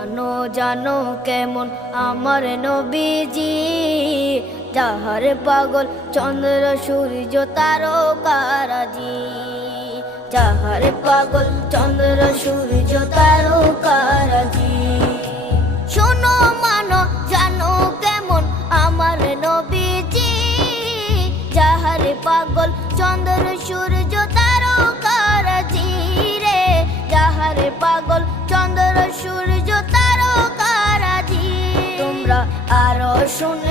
জানো জানো কেমন আমার নবীজি, যাহার পাগল চন্দ্র সূর্য তারকারাজি, যাহার পাগল চন্দ্র সূর্য তারকারাজি। শোনো মানো জানো কেমন আমার নবীজি, যাহার পাগল চন্দ্র সূর্য তারকারাজি রে, যাহার পাগল চন্দ্র সূর্য তারকারাজি। তোমরা আরো শুনে